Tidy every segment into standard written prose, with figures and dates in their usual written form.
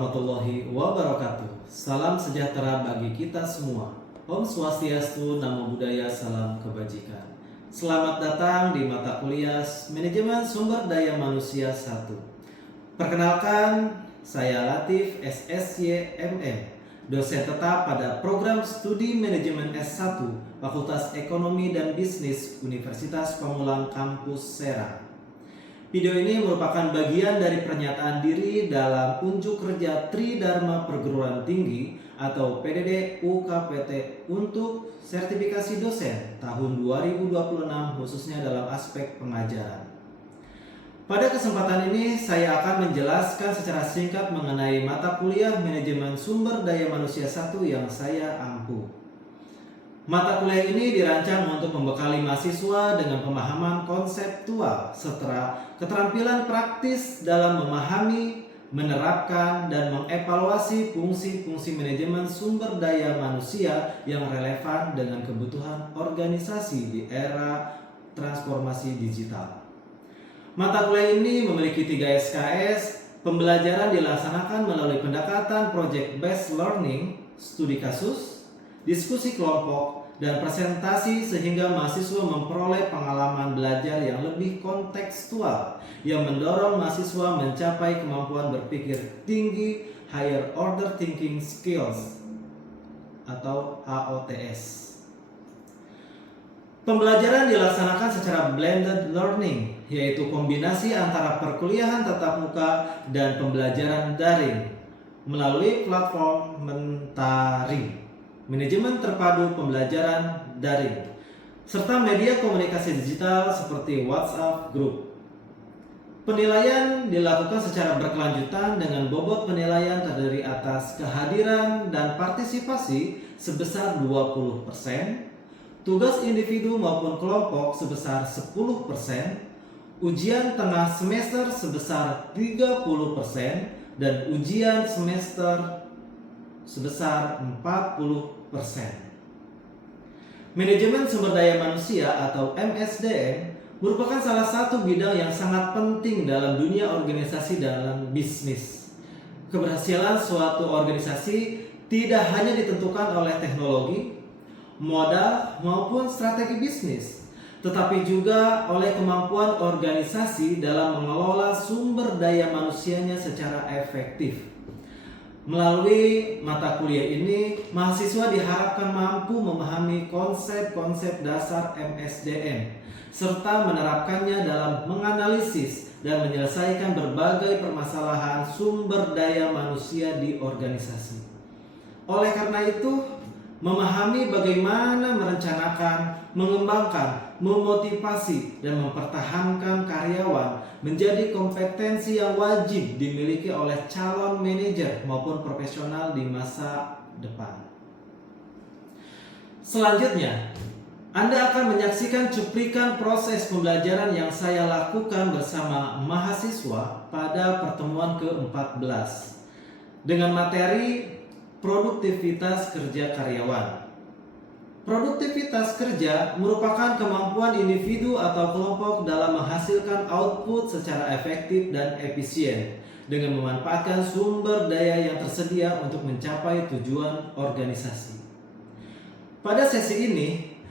warahmatullahi wabarakatuh. Salam sejahtera bagi kita semua. Om Swastiastu, Namo Buddhaya, salam kebajikan. Selamat datang di mata kuliah Manajemen Sumber Daya Manusia 1. Perkenalkan, saya Latif SSY MM, dosen tetap pada program studi Manajemen S1 Fakultas Ekonomi dan Bisnis Universitas Pamulang Kampus Serang. Video ini merupakan bagian dari pernyataan diri dalam unjuk kerja Tridharma Perguruan Tinggi atau PDD UKPT untuk sertifikasi dosen tahun 2026 khususnya dalam aspek pengajaran. Pada kesempatan ini saya akan menjelaskan secara singkat mengenai mata kuliah Manajemen Sumber Daya Manusia 1 yang saya ampu. Mata kuliah ini dirancang untuk membekali mahasiswa dengan pemahaman konseptual serta keterampilan praktis dalam memahami, menerapkan, dan mengevaluasi fungsi-fungsi manajemen sumber daya manusia yang relevan dengan kebutuhan organisasi di era transformasi digital. Mata kuliah ini memiliki 3 SKS. Pembelajaran dilaksanakan melalui pendekatan Project Based Learning, studi kasus, diskusi kelompok, dan presentasi sehingga mahasiswa memperoleh pengalaman belajar yang lebih kontekstual yang mendorong mahasiswa mencapai kemampuan berpikir tinggi Higher Order Thinking Skills atau HOTS. Pembelajaran dilaksanakan secara blended learning, yaitu kombinasi antara perkuliahan tatap muka dan pembelajaran daring melalui platform Mentari, manajemen terpadu pembelajaran daring, serta media komunikasi digital seperti WhatsApp Group. Penilaian dilakukan secara berkelanjutan dengan bobot penilaian terdiri atas kehadiran dan partisipasi sebesar 20%, tugas individu maupun kelompok sebesar 10%, ujian tengah semester sebesar 30%, dan ujian semester sebesar 40%. Manajemen sumber daya manusia atau MSDM merupakan salah satu bidang yang sangat penting dalam dunia organisasi dalam bisnis. Keberhasilan suatu organisasi tidak hanya ditentukan oleh teknologi, modal, maupun strategi bisnis, tetapi juga oleh kemampuan organisasi dalam mengelola sumber daya manusianya secara efektif. Melalui mata kuliah ini, mahasiswa diharapkan mampu memahami konsep-konsep dasar MSDM serta menerapkannya dalam menganalisis dan menyelesaikan berbagai permasalahan sumber daya manusia di organisasi. Oleh karena itu, memahami bagaimana merencanakan, mengembangkan, memotivasi, dan mempertahankan karyawan menjadi kompetensi yang wajib dimiliki oleh calon manajer maupun profesional di masa depan. Selanjutnya, Anda akan menyaksikan cuplikan proses pembelajaran yang saya lakukan bersama mahasiswa pada pertemuan ke-14 dengan materi produktivitas kerja karyawan. Produktivitas kerja merupakan kemampuan individu atau kelompok dalam menghasilkan output secara efektif dan efisien dengan memanfaatkan sumber daya yang tersedia untuk mencapai tujuan organisasi. Pada sesi ini,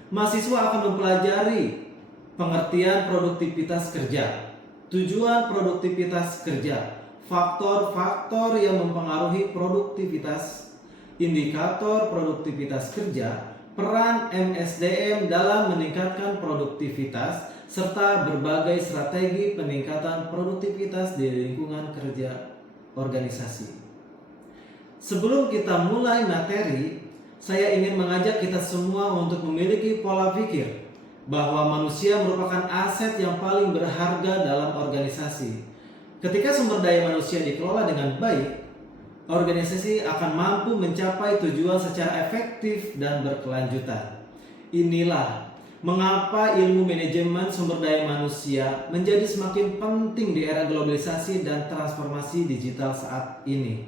mahasiswa akan mempelajari pengertian produktivitas kerja, tujuan produktivitas kerja, faktor-faktor yang mempengaruhi produktivitas, indikator produktivitas kerja, peran MSDM dalam meningkatkan produktivitas, serta berbagai strategi peningkatan produktivitas di lingkungan kerja organisasi. Sebelum kita mulai materi, saya ingin mengajak kita semua untuk memiliki pola pikir bahwa manusia merupakan aset yang paling berharga dalam organisasi. Ketika sumber daya manusia dikelola dengan baik, organisasi akan mampu mencapai tujuan secara efektif dan berkelanjutan. Inilah mengapa ilmu manajemen sumber daya manusia menjadi semakin penting di era globalisasi dan transformasi digital saat ini.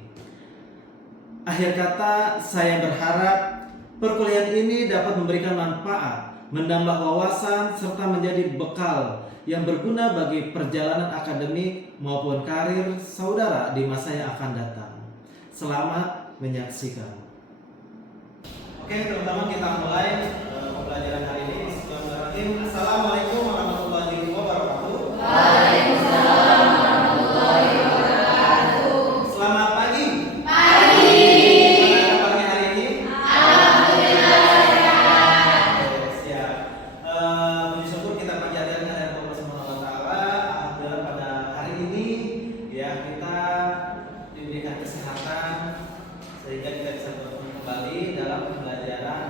Akhir kata, saya berharap perkuliahan ini dapat memberikan manfaat, menambah wawasan, serta menjadi bekal yang berguna bagi perjalanan akademik maupun karir saudara di masa yang akan datang. Selamat menyaksikan. Oke teman-teman, kita mulai pembelajaran hari ini. Bismillahirrahmanirrahim. Assalamualaikum warahmatullahi wabarakatuh. Waalaikumsalam warahmatullahi wabarakatuh. Selamat pagi. Pagi. Gimana kabarnya hari ini? Alhamdulillah sehat. Oke, siap. Puji syukur kita panjatkan dari Allah Subhanahu wa taala. Alhamdulillah pada hari ini ya kita diberikan kesehatan sehingga kita bisa bertemu kembali dalam pembelajaran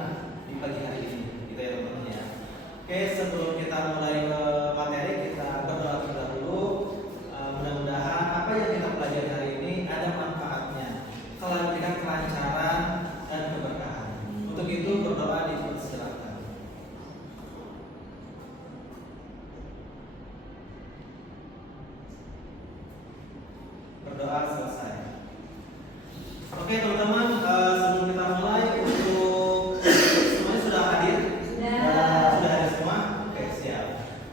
di pagi hari ini. Gitu ya teman-teman ya. Oke, sebelum kita mulai ke materi, kita berdoa terlebih dahulu. Mudah-mudahan apa yang kita pelajari hari ini ada manfaatnya, diberikan kelancaran dan keberkahan. Untuk itu berdoa dipersilakan. Berdoa selesai. Oke teman-teman, sebelum kita mulai, untuk semuanya sudah hadir? Sudah. Sudah hadir semua? Oke, siap.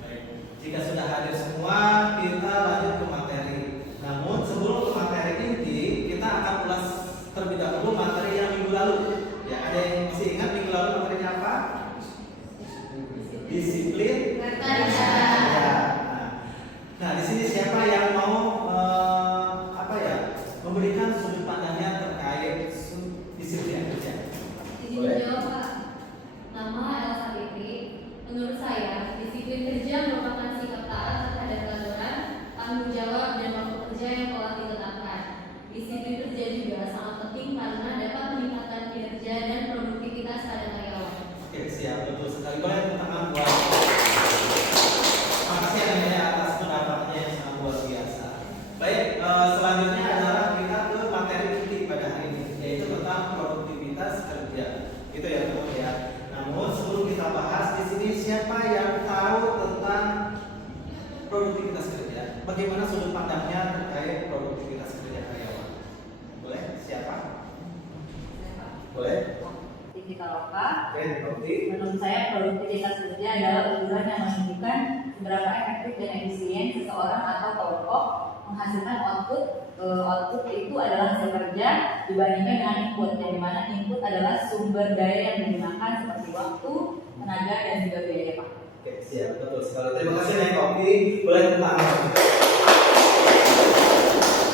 Baik. Jika sudah hadir semua, kita lanjut ke materi. Namun sebelum ke materi inti, kita akan ulas terlebih dahulu materi yang minggu lalu. Ya, ada yang masih ingat minggu lalu materinya apa? Disiplin. Bertanya. Ya. Nah, di sini siapa yang mau memberikan sudut pandangnya terkait disiplin kerja? Izin menjawab Pak. Nama Elsa Fitri. Menurut saya, disiplin kerja merupakan sikap taat terhadap aturan, tanggung jawab dan waktu kerja yang telah ditetapkan. Disiplin kerja juga sangat penting karena dapat meningkatkan kinerja dan produktivitas pada karyawan. Oke, siap, betul sekali. Boleh tepuk tangan buat. Makasih ya atas pendapatnya yang sangat luar biasa. Baik, selanjutnya adalah kita ke materi inti pada hari ini, yaitu tentang produktivitas kerja. Gitu ya teman-teman ya. Namun sebelum kita bahas di sini, siapa yang tahu tentang produktivitas kerja? Bagaimana sudut pandangnya terkait produktivitas kerja karyawan? Boleh? Siapa? Boleh? Tika Loka. Oke, Dikopi. Menurut saya produktivitas kerja adalah ukuran yang menunjukkan seberapa efektif dan efisien seseorang atau kelompok menghasilkan output. Output itu adalah hasil kerja dibandingkan dengan input, yang dimana input adalah sumber daya yang digunakan seperti waktu, tenaga, dan juga biaya Pak. Oke, siap, betul sekali. Terima kasih Dikopi. Boleh tepuk tangan.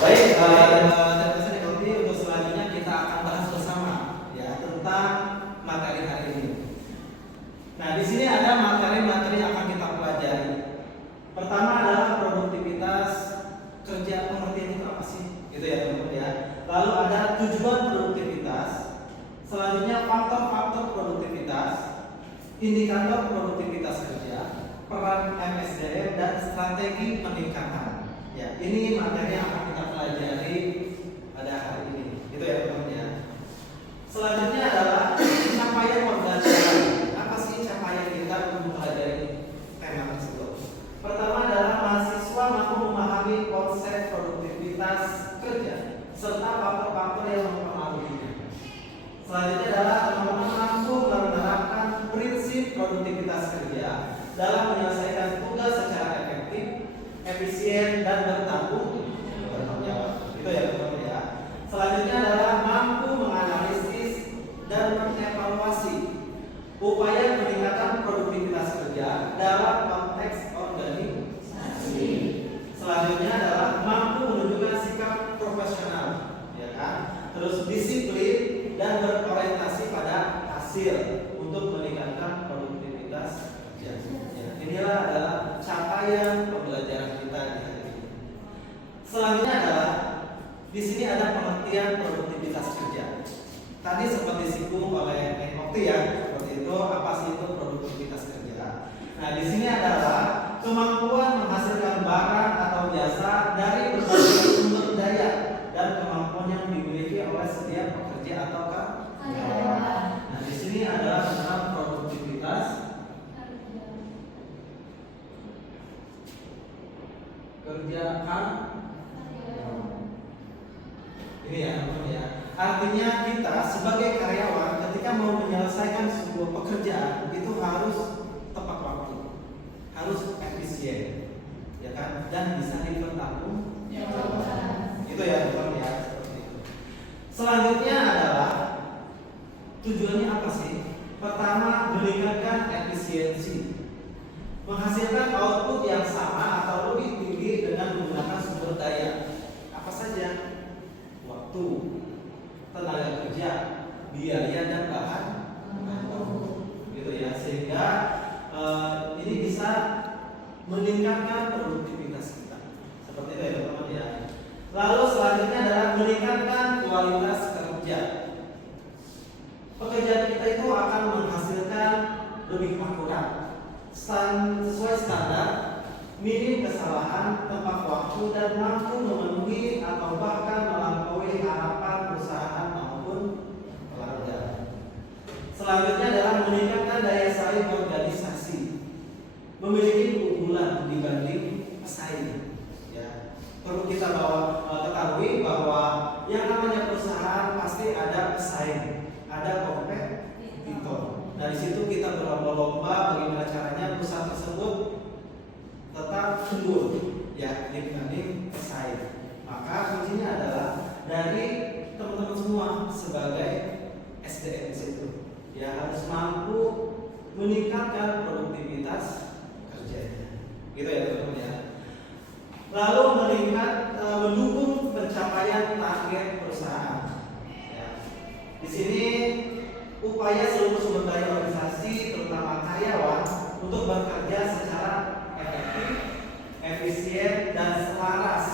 Baik, terima kasih Dikopi. Untuk selanjutnya kita akan bahas bersama ya tentang materi hari ini. Nah, di sini ada materi-materi yang akan kita pelajari. Pertama adalah produktivitas kerja. Pengertian itu apa sih? Gitu ya teman-teman ya. Lalu ada tujuan produktivitas. Selanjutnya faktor-faktor produktivitas, indikator produktivitas kerja, peran MSDM dan strategi peningkatan. Ya, ini materi yang akan kita pelajari pada hari ini. Gitu ya teman-teman ya. Selanjutnya adalah capaian pembelajaran. Apa sih capaian kita untuk mempelajari tema tersebut? Pertama adalah mahasiswa mampu memahami konsep produktivitas kerja serta faktor-faktor yang mempengaruhinya. Selanjutnya adalah teman-teman mampu menerapkan prinsip produktivitas kerja dalam menyelesaikan tugas secara efektif, efisien dan bertanggung jawab. Itu ya teman-teman ya. Selanjutnya adalah mampu menganalisis dan mengevaluasi upaya peningkatan produktivitas kerja dalam konteks organisasi. Selanjutnya adalah mampu menunjukkan sikap profesional, ya kan? Terus disiplin dan berorientasi pada hasil untuk meningkatkan produktivitas kerja. Ya, inilah adalah capaian pembelajaran kita di hari ini. Selanjutnya adalah di sini ada pengertian produktivitas kerja. Tadi sempat disinggung oleh Nekmokti ya, seperti itu. Apa sih itu produktivitas kerja? Nah, di sini adalah kemampuan menghasilkan barang atau jasa dari berbagai sumber daya dan kemampuan yang dimiliki oleh setiap pekerja atau karyawan. Nah, di sini adalah tentang produktivitas kerja ini ya teman-teman ya. Artinya kita sebagai karyawan ketika mau menyelesaikan sebuah pekerjaan itu harus tepat waktu, harus efisien, ya kan, dan bisa dipertanggungjawabkan. Itu ya teman-teman ya, seperti itu. Selanjutnya adalah tujuannya apa sih? Pertama, meningkatkan efisiensi, menghasilkan output yang sama atau lebih tinggi dengan menggunakan sumber daya apa saja, waktu, tenaga kerja, biaya dan bahan gitu ya, sehingga ini bisa meningkatkan produktivitas kita seperti itu ya teman-teman ya. Lalu selanjutnya adalah meningkatkan kualitas kerja. Pekerjaan kita itu akan menghasilkan lebih akurat, sesuai standar, minim kesalahan, tepat waktu, dan mampu memenuhi atau bahkan melampaui harapan perusahaan maupun pelanggan. Selanjutnya adalah meningkatkan daya saing organisasi, memiliki keunggulan dibanding pesaing. Ya, perlu kita ketahui bahwa yang namanya perusahaan pasti ada pesaing, ada kompetitor. Dari situ kita berlomba-lomba bagaimana caranya perusahaan tersebut tetap unggul ya dibanding pesaing. Maka kuncinya adalah dari teman-teman semua sebagai SDM itu ya harus mampu meningkatkan produktivitas kerjanya. Gitu ya teman-teman ya. Lalu mendukung pencapaian target perusahaan. Ya. Di sini upaya seluruh sumber daya organisasi terutama karyawan untuk bekerja secara efektif, efisien dan selaras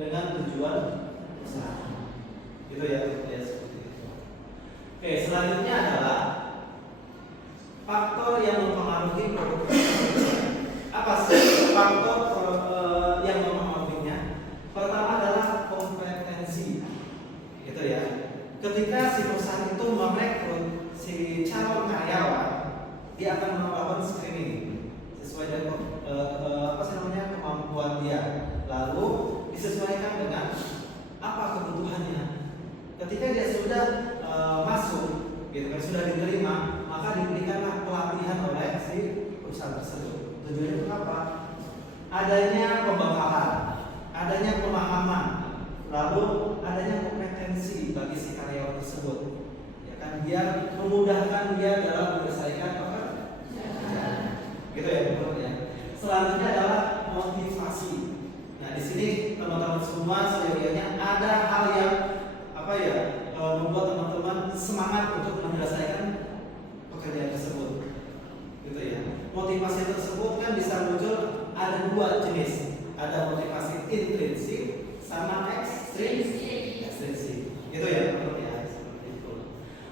dengan tujuan perusahaan. Gitu ya, seperti itu. Oke, selanjutnya adalah faktor yang mempengaruhi produktivitas. Apa sih faktor yang mempengaruhinya? Pertama adalah kompetensi. Gitu ya. Ketika si perusahaan itu merekrut si calon karyawan, dia akan melakukan screening sesuai dengan kemampuan dia. Lalu disesuaikan dengan apa kebutuhannya. Ketika dia sudah masuk, gitu kan, sudah diterima, maka diberikanlah pelatihan oleh si perusahaan tersebut. Tujuannya itu apa? Adanya pembekalan, adanya pemahaman, lalu adanya kompetensi bagi si karyawan tersebut. Ya kan, biar memudahkan dia dalam menyelesaikan pekerjaan. Gitu ya, teman-teman ya. Selanjutnya adalah motivasi. Nah, di sini teman-teman semua seyogianya ada hal yang membuat teman-teman semangat untuk menyelesaikan pekerjaan tersebut. Gitu ya. Motivasi tersebut kan bisa muncul ada dua jenis. Ada motivasi intrinsik sama ekstrinsik. Gitu ya, teman-teman ya. Seperti itu.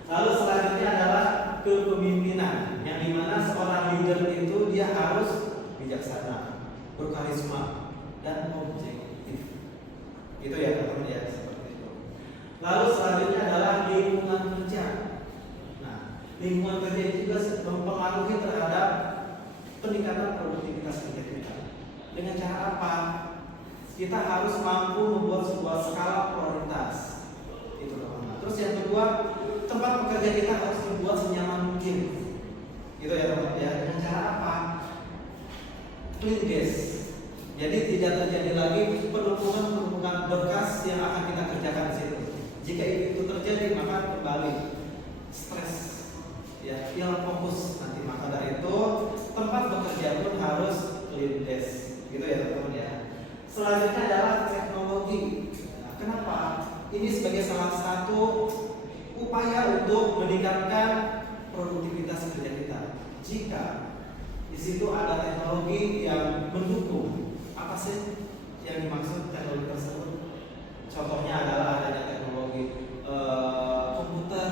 Lalu selanjutnya adalah kepemimpinan, yang dimana seorang leader itu dia harus bijaksana, berkarisma, dan objektif. Gitu ya, teman-teman ya. Lalu selanjutnya adalah lingkungan kerja. Nah, lingkungan kerja itu juga mempengaruhi terhadap peningkatan produktivitas kerja kita. Dengan cara apa? Kita harus mampu membuat sebuah skala prioritas. Itu teman-teman. Terus yang kedua, tempat bekerja kita harus dibuat senyaman mungkin. Gitu ya teman-teman ya. Dengan cara apa? Clean gas. Jadi tidak terjadi lagi penumpukan berkas yang akan kita kerjakan di situ. Jika itu terjadi maka kembali stres, ya, hilang fokus nanti. Maka dari itu tempat bekerja pun harus clean desk, gitu ya teman-teman ya. Selanjutnya adalah teknologi. Nah, kenapa? Ini sebagai salah satu upaya untuk meningkatkan produktivitas kerja kita. Jika di situ ada teknologi yang mendukung, apa sih yang dimaksud teknologi tersebut? Contohnya adalah adanya teknologi komputer,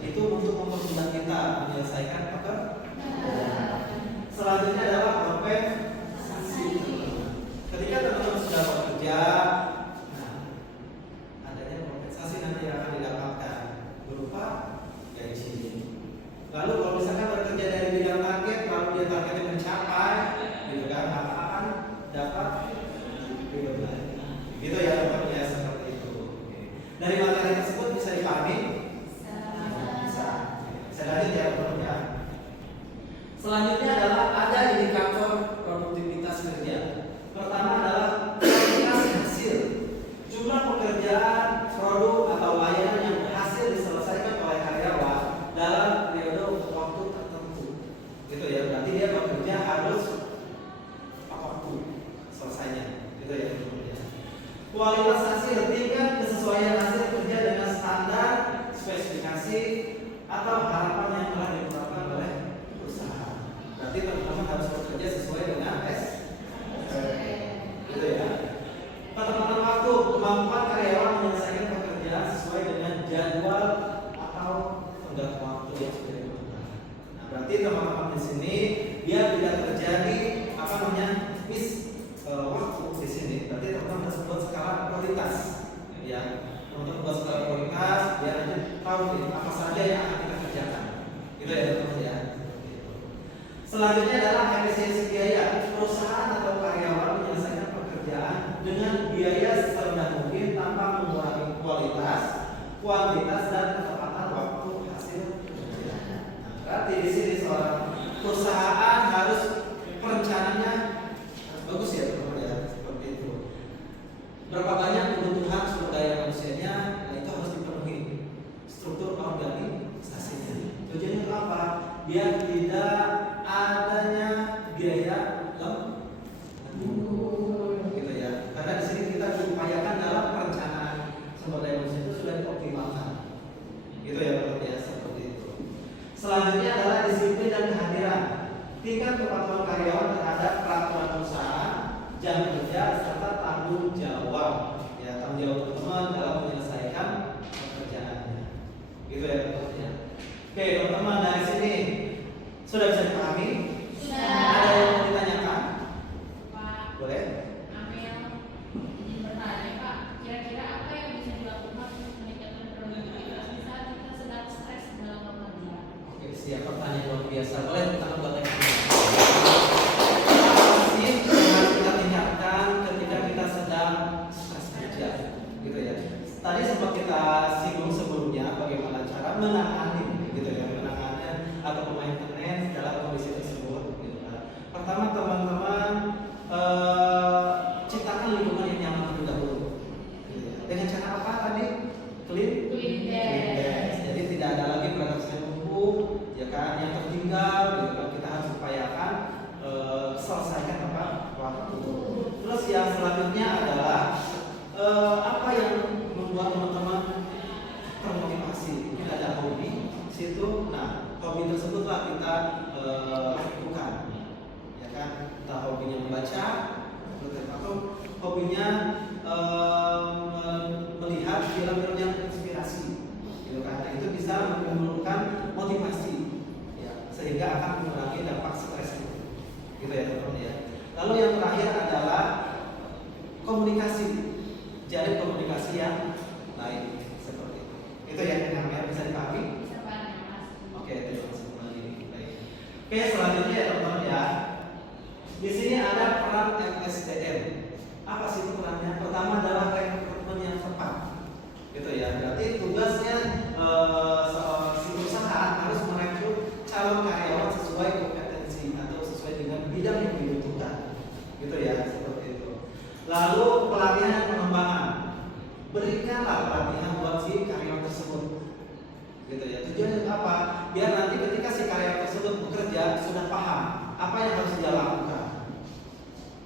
itu untuk mempermudah kita menyelesaikan pekerjaan. Selanjutnya adalah kompensasi. Ketika teman-teman sudah bekerja, nah, adanya kompensasi nanti yang akan didapatkan berupa gaji. Lalu kalau misalkan bekerja dari bidang target, lalu dia targetnya mencapai, gitu kan, maka akan dapat gitu ya teman-teman ya, seperti itu. atau harapan yang telah ditetapkan oleh perusahaan. Berarti teman-teman harus bekerja sesuai dengan gitu ya. Penempatan waktu, kemampuan karyawan menyelesaikan pekerjaan sesuai dengan jadwal atau tenggat waktu yang sudah ditentukan. Nah, berarti teman-teman di sini biar tidak terjadi miss waktu di sini. Berarti teman-teman harus buat skala prioritas, ya. Teman-teman buat skala prioritas biar nanti tahu nih apa saja yang akan kita kerjakan. Gitu ya teman-teman ya. Selanjutnya adalah efisiensi biaya. Perusahaan atau karyawan menyelesaikan pekerjaan dengan biaya serendah mungkin tanpa mengurangi kualitas, kuantitas dan ketepatan waktu hasil pekerjaan. Nah, berarti di sini seorang perusahaan harus perencanaannya bagus ya teman-teman ya, seperti itu. Berapa banyak kebutuhan sumber daya manusianya, nah itu harus dipenuhi. Struktur organisasinya. Tujuannya apa? Biar tidak adanya biaya lembur, gitu ya. Karena di sini kita diupayakan dalam perencanaan sumber daya manusia itu sudah dioptimalkan, gitu ya teman-teman ya, seperti itu. Selanjutnya adalah disiplin dan kehadiran. Tingkat kepatuhan karyawan terhadap peraturan perusahaan, jam kerja serta tanggung jawab. Ya, tanggung jawab teman-teman dalam menyelesaikan pekerjaannya, gitu ya teman-teman ya. Oke teman-teman, dari sini sudah bisa dipahami? Sudah. Ada yang mau ditanyakan? Pak, Boleh? Amel izin bertanya Pak, kira-kira apa yang bisa dilakukan untuk meningkatkan produktivitas di saat kita sedang stres dalam bekerja? Oke, siap. Pertanyaan luar biasa. Boleh kita buat yang apa sih yang harus kita tingkatkan ketika kita sedang stres kerja, gitu ya. Tadi sempat kita singgung sebelumnya bagaimana cara menangani, gitu ya, menangani atau maintenance dalam kondisi tersebut, gitu kan. Pertama teman-teman ciptakan lingkungan yang nyaman terlebih dahulu, gitu ya. Dengan cara apa tadi? Clean desk. Jadi tidak ada lagi produksi numpuk, ya kan, yang tertinggal, gitu kan. Kita harus upayakan selesaikan apa waktu. Terus yang selanjutnya adalah apa yang membuat teman-teman termotivasi. Mungkin ada hobi situ. Nah, hobi tersebutlah kita lakukan, ya kan. Entah hobinya membaca atau hobinya melihat film-film yang inspirasi, gitu kan. Nah, itu bisa menimbulkan motivasi, ya, sehingga akan mengurangi dampak stres itu, gitu ya teman-teman ya. Lalu yang terakhir adalah komunikasi, jalin komunikasi yang baik, seperti itu. Itu yang namanya bisa dipahami. Bisa Pak, terima kasih. Oke, terima kasih kembali. Baik. Oke, selanjutnya ya teman-teman ya. Di sini ada peran MSDM. Apa sih itu perannya? Pertama adalah rekrutmen yang tepat, gitu ya. Berarti tugasnya si perusahaan harus merekrut calon karyawan sesuai kompetensi atau sesuai dengan bidang yang dibutuhkan, gitu ya, seperti itu. Lalu pelatihan dan pengembangan. Berikanlah pelatihan buat si karyawan tersebut, gitu ya. Tujuannya apa? Biar nanti ketika si karyawan tersebut bekerja sudah paham apa yang harus dia lakukan,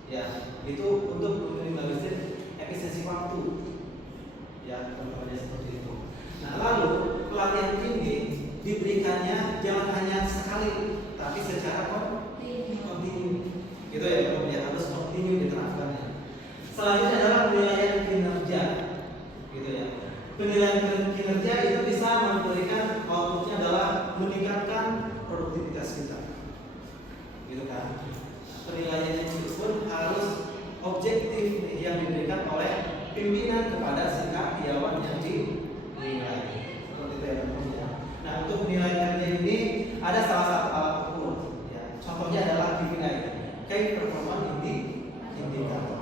ya. Itu untuk meminimalisir efisiensi waktu, ya teman-teman, seperti itu. Nah, lalu pelatihan ini diberikannya jangan hanya sekali, tapi secara kontinu, gitu ya teman-teman ya, harus kontinu diterapkannya. Selanjutnya adalah penilaian kinerja, gitu ya. Penilaian kinerja itu bisa memberikan outputnya adalah meningkatkan produktivitas kita, gitu kan. Penilaian itu pun harus objektif yang diberikan oleh pimpinan kepada si karyawan yang dinilai, seperti itu ya teman-teman ya. Nah, untuk penilaian kinerja ini ada salah satu alat ukur, ya. Contohnya adalah KPI, Key Performance Indicator.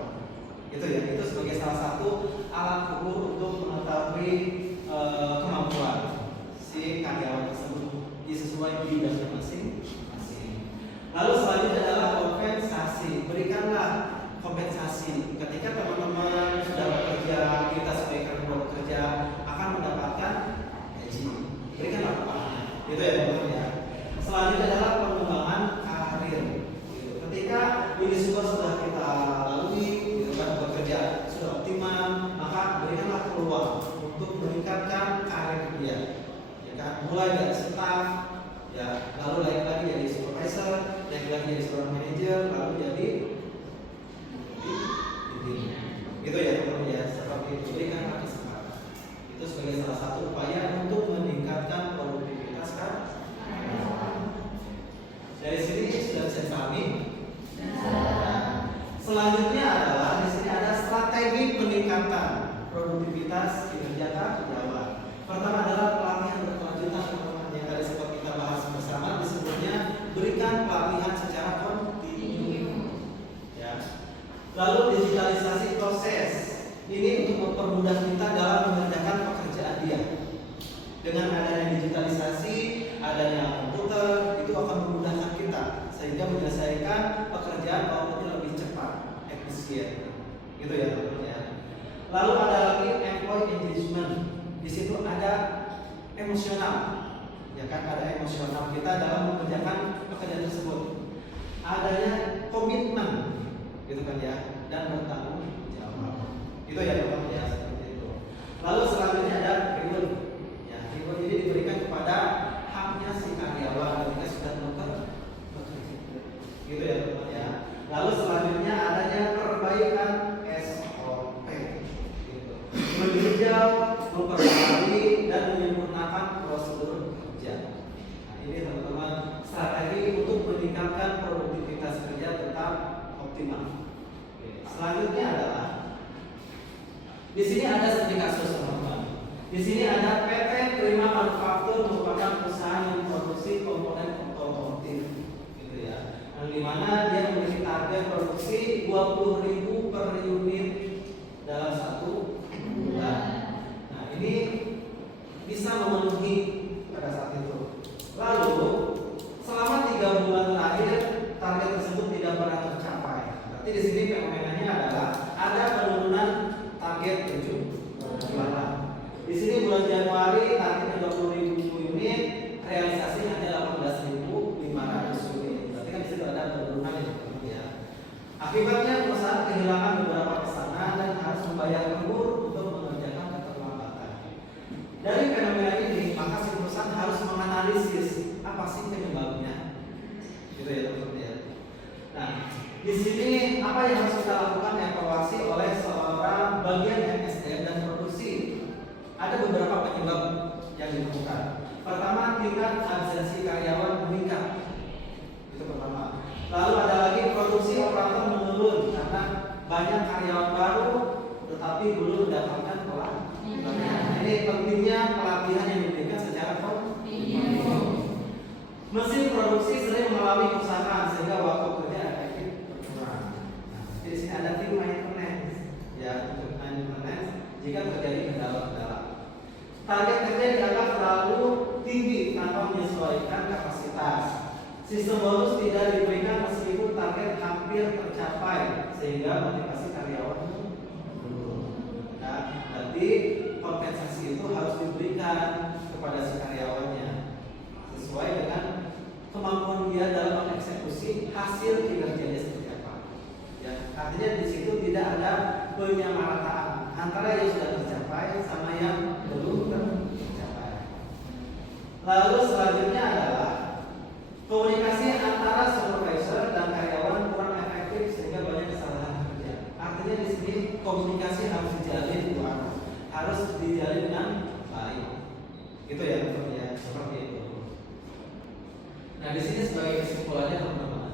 Itu ya, itu sebagai salah satu alat ukur untuk mengetahui kemampuan si karyawan tersebut sesuai bidangnya masing-masing. Lalu selanjutnya adalah kompensasi. Berikanlah kompensasi ketika teman-teman sudah bekerja, kita sebagai karyawan bekerja situ ada emosional, ya kan, ada emosional kita dalam mengerjakan pekerjaan tersebut. Adanya komitmen, gitu kan ya, dan bertanggung jawab. Itu ya pertama ya, seperti itu. Lalu selanjutnya ada reward. Ya, reward ini diberikan kepada haknya si karyawan ketika sudah bekerja. Gitu ya teman ya. Lalu selanjutnya adanya perbaikan SOP. Gitu. Meninjau, memperbarui dan menyempurnakan prosedur kerja. Nah, ini teman-teman strategi untuk meningkatkan produktivitas kerja tetap optimal. Oke. Selanjutnya adalah di sini ada studi kasus teman-teman. Di sini ada PT Prima Manufaktur merupakan perusahaan yang produksi komponen otomotif, gitu ya. Yang dimana dia memiliki target produksi 20.000 per unit dalam 1 bulan. Nah, ini bisa memenuhi pada saat itu. Lalu selama 3 bulan terakhir target tersebut tidak pernah tercapai. Berarti di sini fenomenanya adalah ada penurunan target penjualan. Di sini bulan Januari targetnya 20.000 unit, realisasi hanya 18.500 unit. Berarti kan di situ ada penurunan ya. Akibatnya perusahaan kehilangan beberapa pesanan dan harus membayar lembur untuk mengerjakan keterlambatan. Dari fenomena ini, maka si perusahaan harus menganalisis apa sih penyebabnya, gitu ya teman-teman ya. Nah, di sini apa yang harus kita lakukan evaluasi oleh seorang bagian MSDM dan produksi? Ada beberapa penyebab yang ditemukan. Pertama, tingkat absensi karyawan meningkat. Itu pertama. Lalu ada lagi produksi operator menurun karena banyak karyawan baru tetapi belum mendapatkan pelatihan. Ini pentingnya pelatihan yang diberikan secara kontinus. Mesin produksi sering mengalami kerusakan sehingga waktu kerja efektif berkurang. Nah, di sini ada tim maintenance, ya, untuk maintenance jika terjadi kendala-kendala. Target kerja dianggap terlalu tinggi tanpa menyesuaikan kapasitas. Sistem bonus tidak diberikan meskipun target hampir tercapai sehingga motivasi karyawan menurun. Nah, berarti kompensasi itu harus diberikan kepada si karyawannya sesuai dengan kemampuan dia dalam mengeksekusi hasil kinerjanya seperti apa. Ya, artinya di situ tidak ada penyamarataan antara yang sudah tercapai sama yang belum tercapai. Lalu selanjutnya adalah komunikasi antara supervisor dan karyawan kurang efektif sehingga banyak kesalahan kerja. Artinya di sini komunikasi harus dijalin dua arah, harus dijalin dengan baik. Gitu ya teman-teman ya, seperti itu. Nah, di sini sebagai kesimpulannya teman-teman.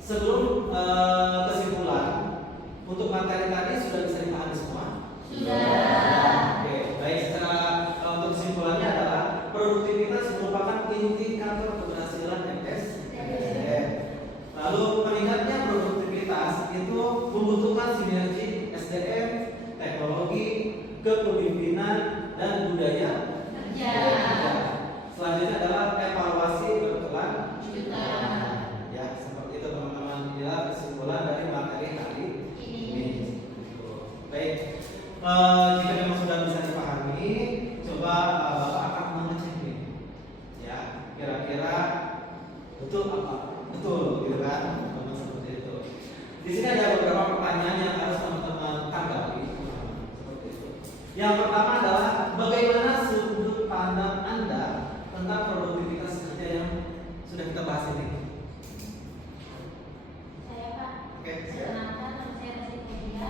Sebelum kesimpulan, untuk materi tadi sudah bisa dipahami semua? Sudah. Oke, baik. Secara untuk kesimpulannya adalah produktivitas merupakan indikator keberhasilan MSDM. Lalu meningkatnya produktivitas itu membutuhkan sinergi SDM, teknologi, kepemimpinan, dan budaya Kerja. Selanjutnya adalah evaluasi berkelanjutan. Ya, seperti itu teman-teman. Inilah kesimpulan dari materi hari ini. Baik, jika memang sudah bisa dipahami, coba Bapak akan mengecek nih. Ya, kira-kira betul apa? Betul, gitu kan? Teman-teman seperti itu. Di sini ada beberapa pertanyaan yang harus teman-teman tanggapi. Seperti itu. Yang pertama adalah bagaimana sudut pandang Anda tentang produktivitas kerja yang sudah kita bahas ini? Saya Pak. Oke, siap. Perkenalkan, nama saya Rasi Fedia.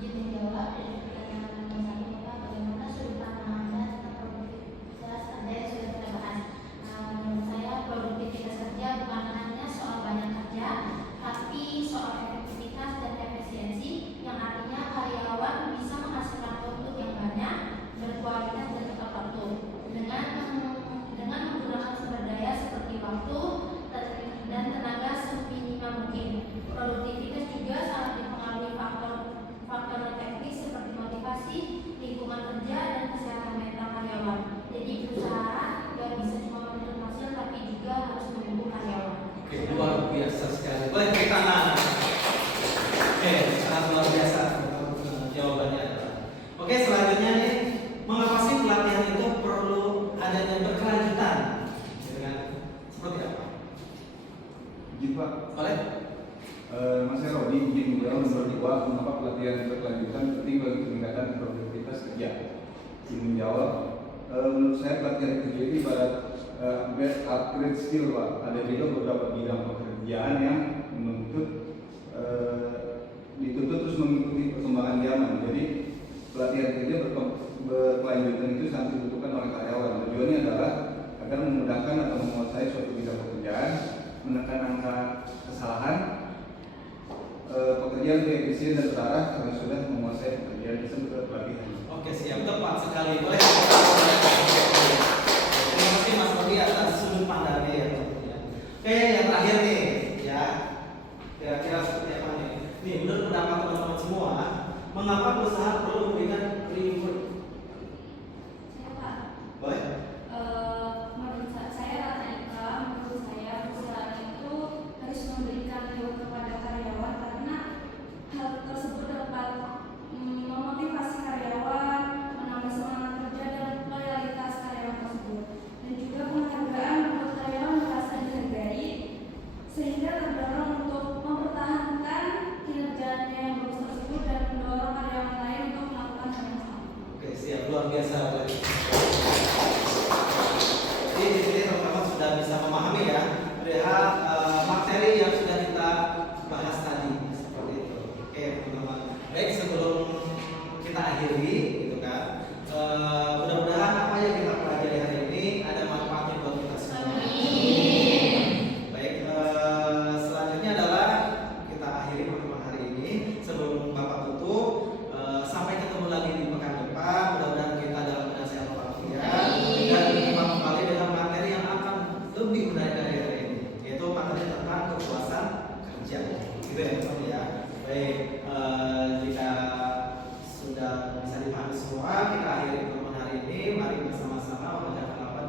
Izin menjawab dari pertanyaan nomor 1 Bapak. Bagaimana sudut pandang Anda tentang produktivitas kerja yang sudah kita bahas? Menurut saya produktivitas kerja bukan hanya soal banyak kerja, tapi soal efektivitas dan efisiensi, yang artinya karyawan bisa menghasilkan output yang banyak Boleh? Mas Hero, di izin beliau menurut Iwa, mengapa pelatihan berkelanjutan penting bagi peningkatan produktivitas kerja? Izin menjawab, menurut saya pelatihan kerja ini ibarat upgrade skill, Pak. Ada juga beberapa bidang pekerjaan yang dituntut terus mengikuti perkembangan zaman. Jadi pelatihan kerja berkelanjutan itu sangat dibutuhkan oleh karyawan. Tujuannya adalah agar memudahkan atau menguasai suatu bidang pekerjaan, menekan angka kesalahan, pekerjaan lebih efisien dan terarah karena sudah menguasai pekerjaan tersebut pelatihan. Oke, siap, tepat sekali. Boleh. Terima kasih Mas Rodi atas sudut pandangnya ya. Oke, yang terakhir nih, ya. Kira-kira seperti apa nih? Nih, menurut pendapat teman-teman semua, mengapa perusahaan perlu memberikan reward? Saya Pak. Boleh? Menurut saya perusahaan itu harus memberikan reward kepada karyawan karena hal tersebut dapat memotivasi karyawan, menambah semangat kerja dan loyalitas karyawan tersebut, dan juga penghargaan membuat karyawan merasa dihargai sehingga terdorong untuk mempertahankan kinerjanya yang bagus tersebut dan mendorong karyawan lain untuk melakukan hal yang sama. Oke, siap, luar biasa. Jadi di sini teman-teman sudah bisa memahami ya perihal materi yang sudah kita bahas tadi seperti itu. Oke, teman-teman. Baik, sebelum kita akhiri, gitu kan. Mudah-mudahan apa yang kita pelajari hari ini ada manfaatnya buat kita semua. Baik, selanjutnya adalah kita akhiri pertemuan hari ini. Sebelum Bapak tutup, sampai ketemu lagi di pekan depan. Mudah-mudahan kita dalam keadaan sehat walafiat dan berjumpa kembali dengan materi yang akan lebih menarik dari hari ini, yaitu materi tentang kepuasan kerja. Gitu ya, teman-teman ya. Baik, jika sudah bisa dipahami semua, kita akhiri pertemuan hari ini. Mari bersama-sama membacakan lafaz